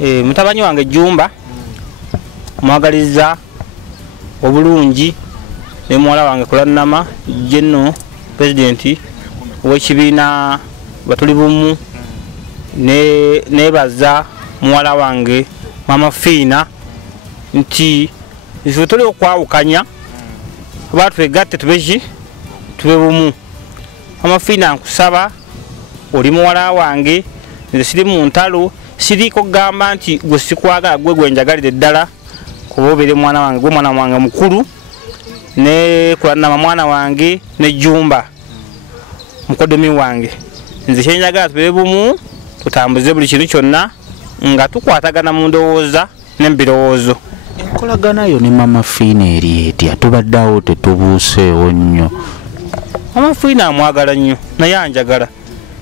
Mutabanyi wange Jumba mwagaliza obulungi ne muwala wange Kulanama General President w'ekibiina Batuli Bumu nebaza muwala wange Mama Fina nti ife tuli okwawukanya abantu twegatte tube bumu. Mama Fina nkusaba oli muwala wange nze siri mu ntalo siriko gamba nti gwe sikwagala gwe njagalire ddala kuba obeere mwana wange gwe mwana wange mukulu ne Kulanama mwana wange ne Jumba mukodomi wange nze kyenjagala tube bumu tutambuze buli kintu kyonna nga tukwatagana mu ndowooza n'embirowoozo. Enkolagana yo ne Mama Fina eri etya tubaddeawo tetubuuseewo nnyo? Mama Fina amwagala nnyo naye anjagala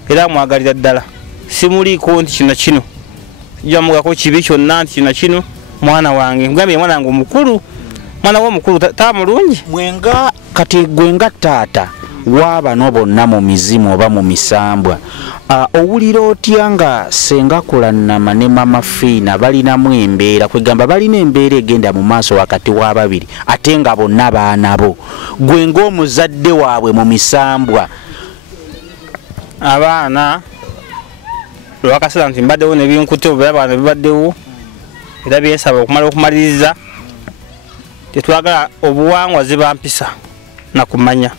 era amwagalira ddala simuliiko nti kino jamugako kibi kyonna nti kino mwana wange mugambye mwana wange omukulu mwana wo omukulu tamulungi. Mwenga kati gwenga taata wabano bonna mu mizimu oba mu misambwa owulira otya nga senga Kulanama ne Mama Fina balinamu embeera kwegamba balina embeera egenda mu maaso wakati w'ababiri ate nga bonna baana bo gwe ng'omuzadde waabwe mu misambwa? Abaana lwakasala nti mbaddewo nebinkutte oba abaana bibaddewo era byensaba okumala okumaliriza tetwagala obuwangwa zibampisa na kumanya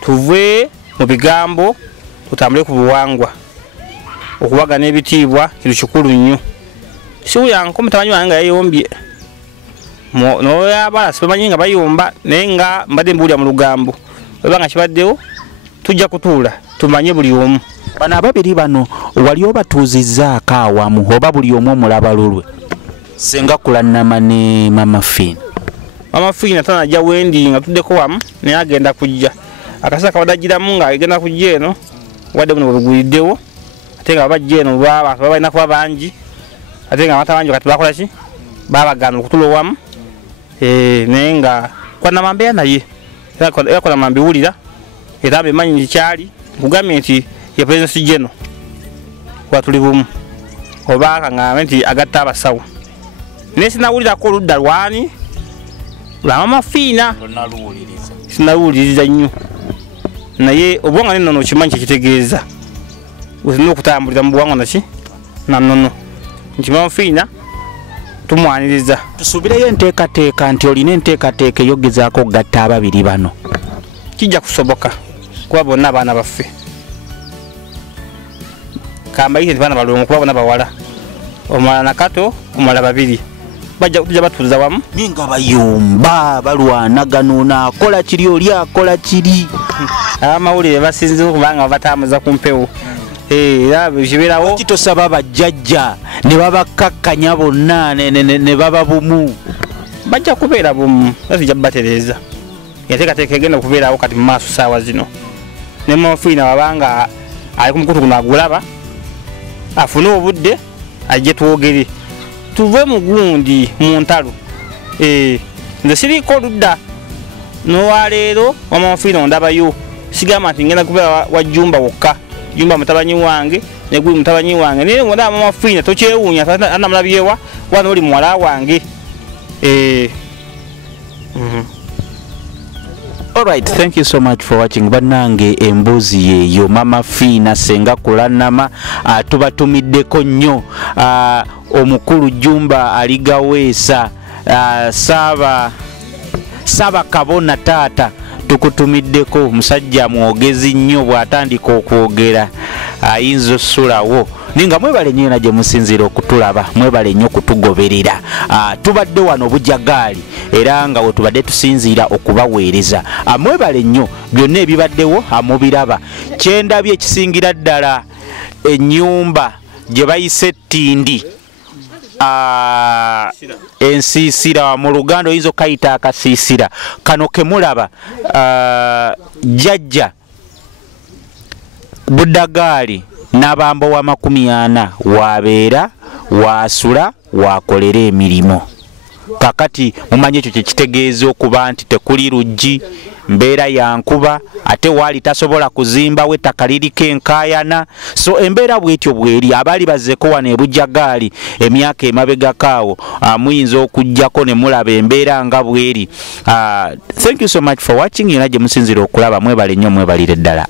tuve mu bigambo tutambule ku buwangwa okubagana ebitiibwa kintu kikulu nnyo. Siwuyanko mutabanyi wange nga yeyombye noyabala sibamanyi nga bayomba naye nga mbadde mbuulira mu lugambo oba nga kibaddewo tujja kutuula tumanye buli omu. Bano ababiri bano wali obatuuzizzaako awamu oba buli omu omulaba lulwe? Senga Kulanama ne Mama Fina. Mama Fina tanajja wendi nga tuddeko wamu naye agenda kujja akasa kabadagiramu nga agenda kujja eno wadde buno bwebiguliddewo ate nga babajja eno abantu balina kuba bangi ate nga abantu bangi kati bakola ki babagana okutula wamu naye nga Kulanama mbeera naye era Kulanama mbiwulira era mbimanyi nkikyali nkugambye nti ye President General Batuli Bumu oba kangambe nti agatta abasawo naye sinawulirako oludda lwani lwa Mama Fina sinawuliriza nnyo naye obwanga nennono okimanyi kyekitegeeza olina okutambulira mu buwangwa naki nannono nti Mama Fina tumwaniriza. Tusuubireyo enteekateeka nti olina enteekateeka eyogezaako okugatta ababiri bano? Kijja kusoboka kuba bonna abaana baffe kambayite nti baana balongo kuba bonna bawala omulala nakato omulala babiri tujja batuuza wamu ninga bayomba balwanagano akola kiri oli akola kiri abamawulire basinze okubanga batambuza ku mpewo era kibeerawo kitosaba bajjajja ne babakakkanya bonna ne baba bumu bajja kubeera bumu tujja batereeza enteekateeka egenda okubeerawo kati mu maaso saawa zino ne Mama Fina wabanga ali ku mukutu guno agulaba afune obudde ajje twogere tuve mu gundi mu ntalo nze siriko oludda n'olwaleero Mama Fina ondabayo sigamba nti ngenda kubeera wa Jumba wokka Jumba mutabanyi wange ne guli mutabanyi wange naye ng'olaba Mama Fina tokyewuunya anamulabyewa wano oli muwala wange. Alright, thank you so much for watching. Banange embuzi yeyo Mama Fina Senga Kulanama tubatumiddeko nnyo omukulu Jumba aligaweesa saba kabona taata tukutumiddeko musajja mwogezi nnyo bw'atandika okwogera ayinza ossulawo ninga mwebale nnyo na gye musinzira okutulaba mwebale nnyo kutugoberera tubadde wano bujagaali era nga we tubadde tusinziira okubaweereza mwebale nnyo byonna ebibaddewo mubiraba kyendabye ekisingira ddala ennyumba gye bayise ettindi ensiisira mu Luganda oyinza okayita akasiisira kano kemulaba jjajja Budagaali n'abambo wa 40 wabeera wasula wakolera emirimu kakati mumanye ekyo kyekitegeeza okuba nti tekuli luggi, mbeera ya nkuba, ate waali tasobola kuzimbawo ettaka liriko enkaayana. So embeera bwetyo bweri. Abaali bazzeeko wano e Bujagaali emyaka emabegakaawo muyinza okujjako ne mulaba embeera nga bweri. Thank you so much for watching. Yonna gye musinzira okulaba, mwebale nnyo, mwebalire ddala.